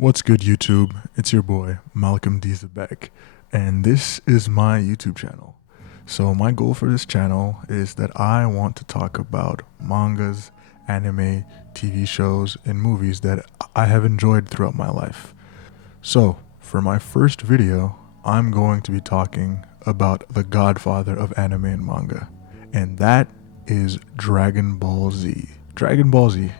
What's good, YouTube? It's your boy, Malcolm D. Back, and this is my YouTube channel. So my goal for this channel is that I want to talk about mangas, anime, TV shows, and movies that I have enjoyed throughout my life. So for my first video, I'm going to be talking about the godfather of anime and manga, and that is Dragon Ball Z. Dragon Ball Z,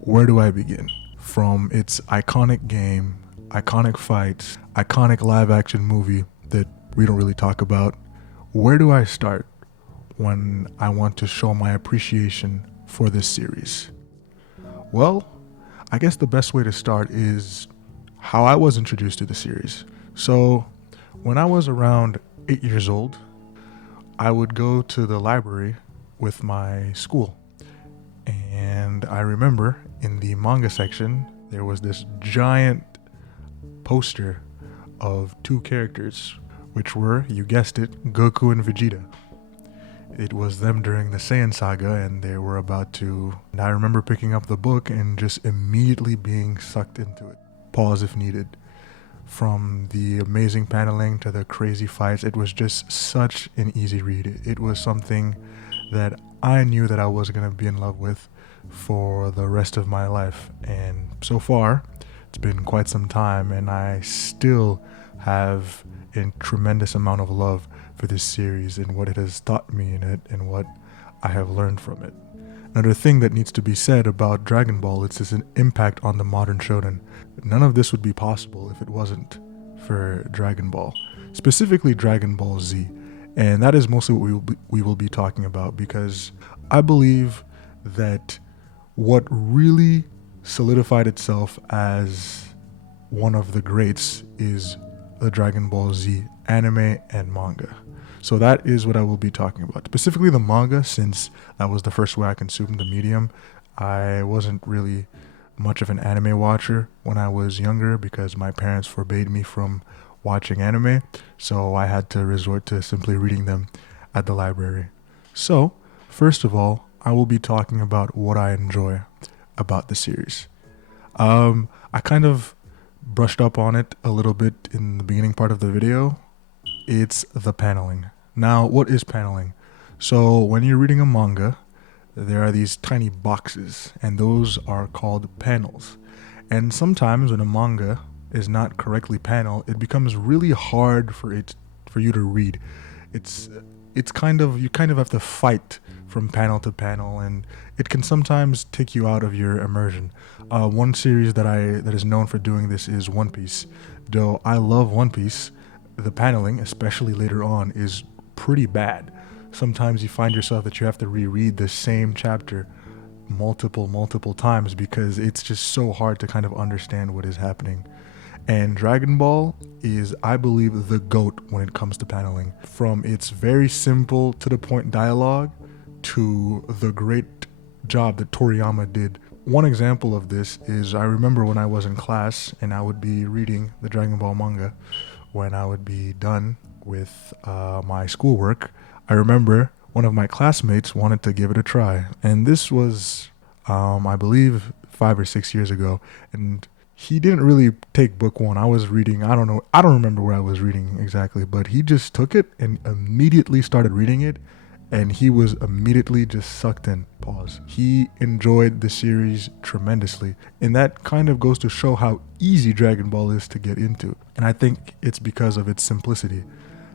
where do I begin? From its iconic game, iconic fights, iconic live action movie that we don't really talk about, where do I start when I want to show my appreciation for this series? Well, I guess the best way to start is how I was introduced to the series. So, when I was around 8 years old, I would go to the library with my school. And I remember in the manga section, there was this giant poster of two characters, which were, you guessed it, Goku and Vegeta. It was them during the Saiyan saga, and they were about to. And I remember picking up the book and just immediately being sucked into it. Pause if needed. From the amazing paneling to the crazy fights, it was just such an easy read. It was something that I knew that I was going to be in love with for the rest of my life. And so far, it's been quite some time, and I still have a tremendous amount of love for this series and what it has taught me in it and what I have learned from it. Another thing that needs to be said about Dragon Ball is its impact on the modern shonen. None of this would be possible if it wasn't for Dragon Ball, specifically Dragon Ball Z. And that is mostly what we will be talking about, because I believe that what really solidified itself as one of the greats is the Dragon Ball Z anime and manga. So that is what I will be talking about. Specifically the manga, since that was the first way I consumed the medium. I wasn't really much of an anime watcher when I was younger because my parents forbade me from watching anime, so I had to resort to simply reading them at the library. So, first of all, I will be talking about what I enjoy about the series. I kind of brushed up on it a little bit in the beginning part of the video. It's the paneling. Now, what is paneling? So, when you're reading a manga, there are these tiny boxes, and those are called panels. And sometimes when a manga is not correctly paneled, it becomes really hard for you to read. It's kind of, you kind of have to fight from panel to panel, and it can sometimes take you out of your immersion. One series that is known for doing this is One Piece. Though I love One Piece, the paneling, especially later on, is pretty bad. Sometimes you find yourself that you have to reread the same chapter multiple times because it's just so hard to kind of understand what is happening. And Dragon Ball is, I believe, the GOAT when it comes to paneling. From its very simple to the point dialogue to the great job that Toriyama did. One example of this is, I remember when I was in class and I would be reading the Dragon Ball manga when I would be done with my schoolwork. I remember one of my classmates wanted to give it a try, and this was, I believe, 5 or 6 years ago, and he didn't really take book one. I was reading, I don't remember where I was reading exactly, but he just took it and immediately started reading it, and he was immediately just sucked in. Pause. He enjoyed the series tremendously, and that kind of goes to show how easy Dragon Ball is to get into, and I think it's because of its simplicity.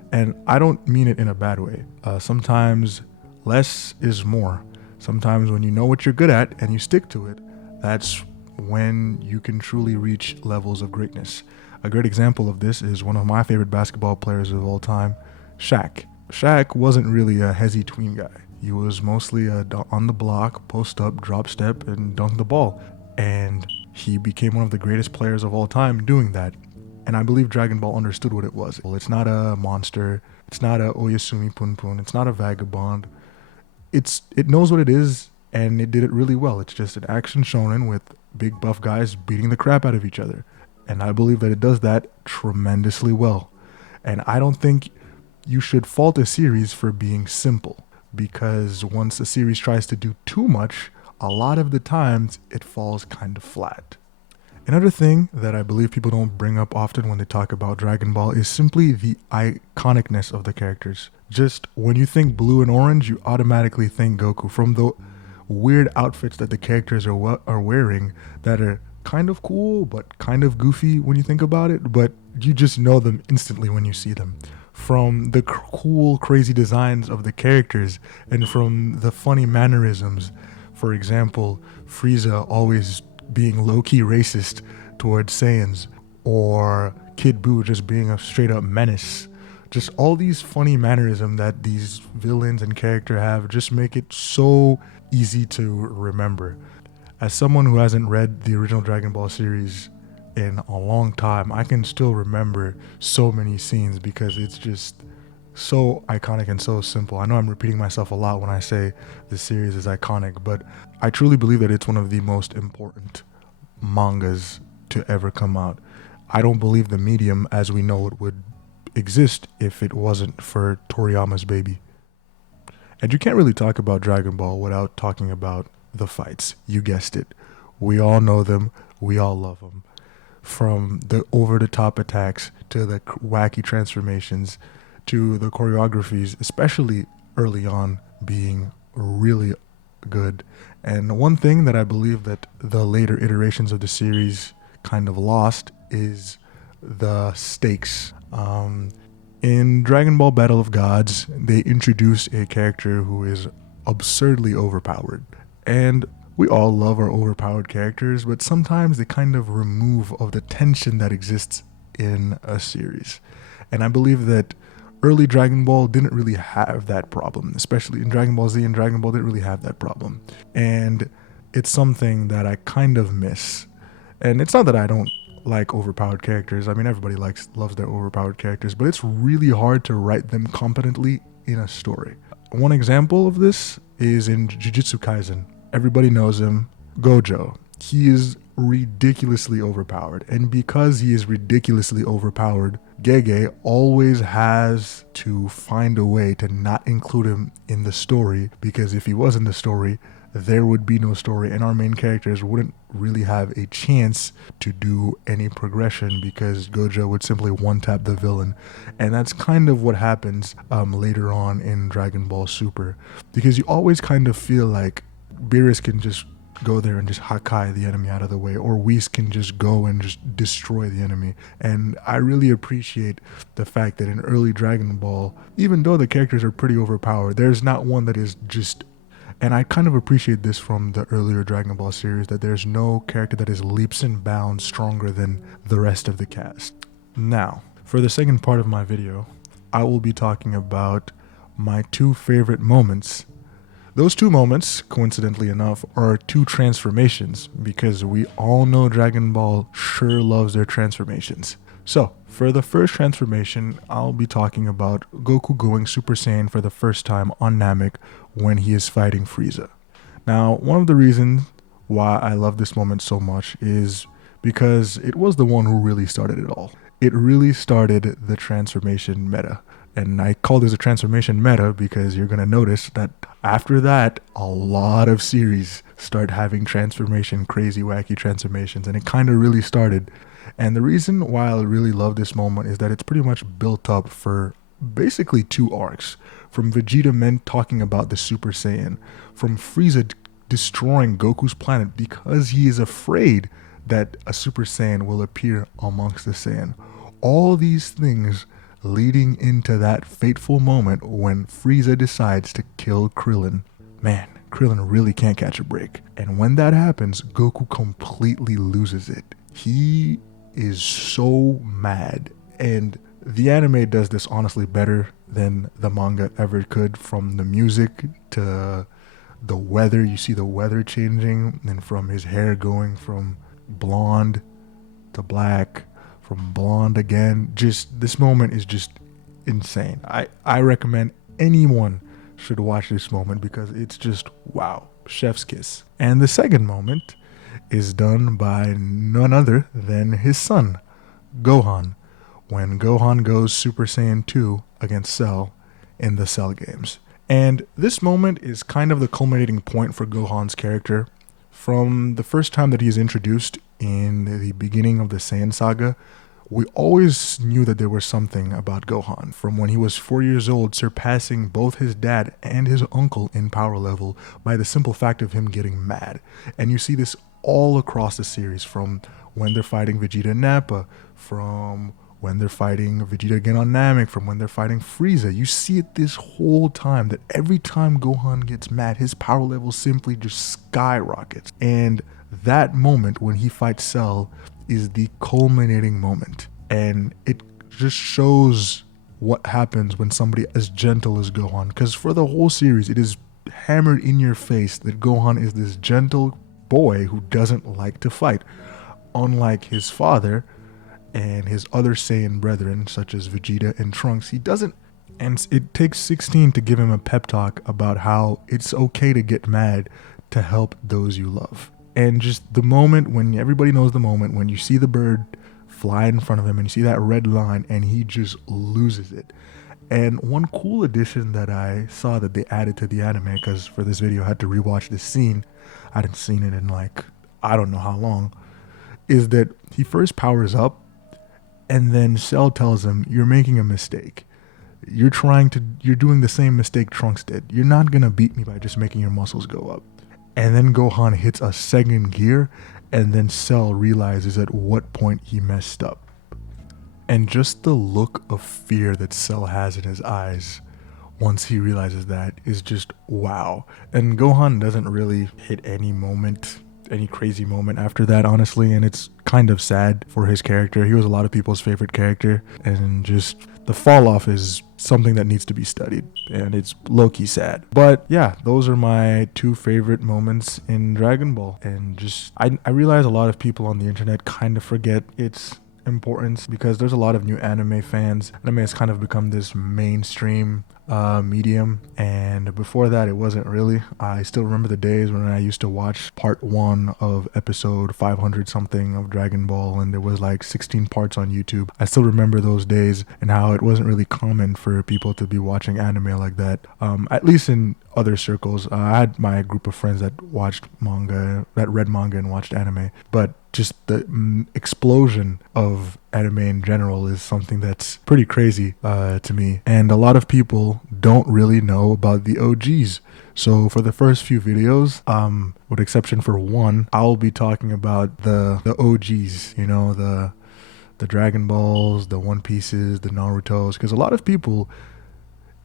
And I don't mean it in a bad way. Sometimes less is more. Sometimes when you know what you're good at and you stick to it, that's when you can truly reach levels of greatness. A great example of this is one of my favorite basketball players of all time, Shaq. Shaq wasn't really a hezzy tween guy. He was mostly on the block, post up, drop step, and dunk the ball. And he became one of the greatest players of all time doing that. And I believe Dragon Ball understood what it was. Well, it's not a monster. It's not a Oyasumi Punpun. It's not a vagabond. It knows what it is, and it did it really well. It's just an action shonen with big buff guys beating the crap out of each other. And I believe that it does that tremendously well. And I don't think you should fault a series for being simple, because once a series tries to do too much, a lot of the times it falls kind of flat. Another thing that I believe people don't bring up often when they talk about Dragon Ball is simply the iconicness of the characters. Just when you think blue and orange, you automatically think Goku, from the weird outfits that the characters are wearing that are kind of cool but kind of goofy when you think about it, but you just know them instantly when you see them. From the cool, crazy designs of the characters and from the funny mannerisms. For example, Frieza always being low-key racist towards Saiyans, or Kid Buu just being a straight-up menace. Just all these funny mannerisms that these villains and character have just make it so easy to remember. As someone who hasn't read the original Dragon Ball series in a long time, I can still remember so many scenes because it's just so iconic and so simple. I know I'm repeating myself a lot when I say the series is iconic, but I truly believe that it's one of the most important mangas to ever come out. I don't believe the medium as we know it would exist if it wasn't for Toriyama's baby. And you can't really talk about Dragon Ball without talking about the fights. You guessed it. We all know them. We all love them. From the over-the-top attacks to the wacky transformations to the choreographies, especially early on, being really good. And one thing that I believe that the later iterations of the series kind of lost is the stakes. In Dragon Ball Battle of Gods, they introduce a character who is absurdly overpowered. And we all love our overpowered characters, but sometimes they kind of remove of the tension that exists in a series. And I believe that early Dragon Ball didn't really have that problem, especially in Dragon Ball Z and Dragon Ball didn't really have that problem. And it's something that I kind of miss. And it's not that I don't like overpowered characters. I mean, everybody loves their overpowered characters, but it's really hard to write them competently in a story. One example of this is in Jujutsu Kaisen. Everybody knows him, Gojo. He is ridiculously overpowered, and because he is ridiculously overpowered, Gege always has to find a way to not include him in the story, because if he was in the story, there would be no story and our main characters wouldn't really have a chance to do any progression because Gojo would simply one-tap the villain. And that's kind of what happens later on in Dragon Ball Super, because you always kind of feel like Beerus can just go there and just Hakai the enemy out of the way, or Whis can just go and just destroy the enemy. And I really appreciate the fact that in early Dragon Ball, even though the characters are pretty overpowered, there's not one that is just, and I kind of appreciate this from the earlier Dragon Ball series, that there's no character that is leaps and bounds stronger than the rest of the cast. Now, for the second part of my video, I will be talking about my two favorite moments. Those two moments, coincidentally enough, are two transformations, because we all know Dragon Ball sure loves their transformations. So, for the first transformation, I'll be talking about Goku going Super Saiyan for the first time on Namek when he is fighting Frieza. Now, one of the reasons why I love this moment so much is because it was the one who really started it all. It really started the transformation meta. And I call this a transformation meta because you're going to notice that after that, a lot of series start having transformation, crazy, wacky transformations. And it kind of really started. And the reason why I really love this moment is that it's pretty much built up for basically two arcs. From Vegeta men talking about the Super Saiyan, from Frieza destroying Goku's planet because he is afraid that a Super Saiyan will appear amongst the Saiyan. All these things leading into that fateful moment when Frieza decides to kill Krillin. Man, Krillin really can't catch a break. And when that happens, Goku completely loses it. He is so mad. And the anime does this honestly better than the manga ever could, from the music to the weather. You see the weather changing, and from his hair going from blonde to black, from blonde again. Just this moment is just insane. I recommend anyone should watch this moment because it's just wow, chef's kiss. And the second moment is done by none other than his son, Gohan, when Gohan goes Super Saiyan 2 against Cell in the Cell games. And this moment is kind of the culminating point for Gohan's character. From the first time that he is introduced in the beginning of the Saiyan saga, we always knew that there was something about Gohan from when he was 4 years old, surpassing both his dad and his uncle in power level by the simple fact of him getting mad. And you see this all across the series, from when they're fighting Vegeta and Nappa, from when they're fighting Vegeta again on Namek, from when they're fighting Frieza. You see it this whole time, that every time Gohan gets mad, his power level simply just skyrockets. And that moment when he fights Cell is the culminating moment, and it just shows what happens when somebody as gentle as Gohan, because for the whole series it is hammered in your face that Gohan is this gentle boy who doesn't like to fight, unlike his father and his other Saiyan brethren such as Vegeta and Trunks. He doesn't, and it takes 16 to give him a pep talk about how it's okay to get mad to help those you love. And just the moment when everybody knows, the moment when you see the bird fly in front of him and you see that red line and he just loses it. And one cool addition that I saw that they added to the anime, because for this video I had to rewatch this scene, I hadn't seen it in like I don't know how long, is that he first powers up and then Cell tells him, you're making a mistake. You're doing the same mistake Trunks did. You're not gonna beat me by just making your muscles go up. And then Gohan hits a second gear, and then Cell realizes at what point he messed up. And just the look of fear that Cell has in his eyes once he realizes that is just wow. And Gohan doesn't really hit any crazy moment after that, honestly, and it's kind of sad for his character. He was a lot of people's favorite character, and just the fall off is something that needs to be studied, and it's low-key sad. But yeah, those are my two favorite moments in Dragon Ball. And just I realize a lot of people on the internet kind of forget its importance, because there's a lot of new anime fans. Anime has kind of become this mainstream medium, and before that it wasn't really. I still remember the days when I used to watch part 1 of episode 500 something of Dragon Ball, and there was like 16 parts on YouTube. I still remember those days and how it wasn't really common for people to be watching anime like that, at least in other circles. I had my group of friends that watched manga, that read manga and watched anime, but just the explosion of anime in general is something that's pretty crazy to me. And a lot of people don't really know about the OGs. So for the first few videos, with exception for one, I'll be talking about the OGs, you know, the Dragon Balls, the One Pieces, the Narutos, because a lot of people,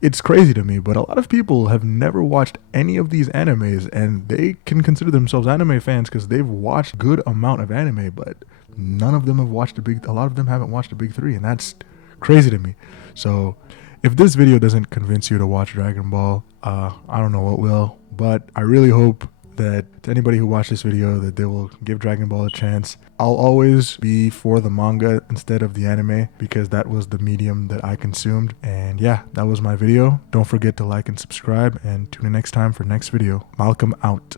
it's crazy to me, but a lot of people have never watched any of these animes, and they can consider themselves anime fans because they've watched a good amount of anime, but none of them have watched a lot of them haven't watched the big three, and that's crazy to me. So if this video doesn't convince you to watch Dragon Ball, I don't know what will, but I really hope that to anybody who watched this video that they will give Dragon Ball a chance. I'll always be for the manga instead of the anime, because that was the medium that I consumed. And yeah, that was my video. Don't forget to like and subscribe, and tune in next time for next video. Malcolm out.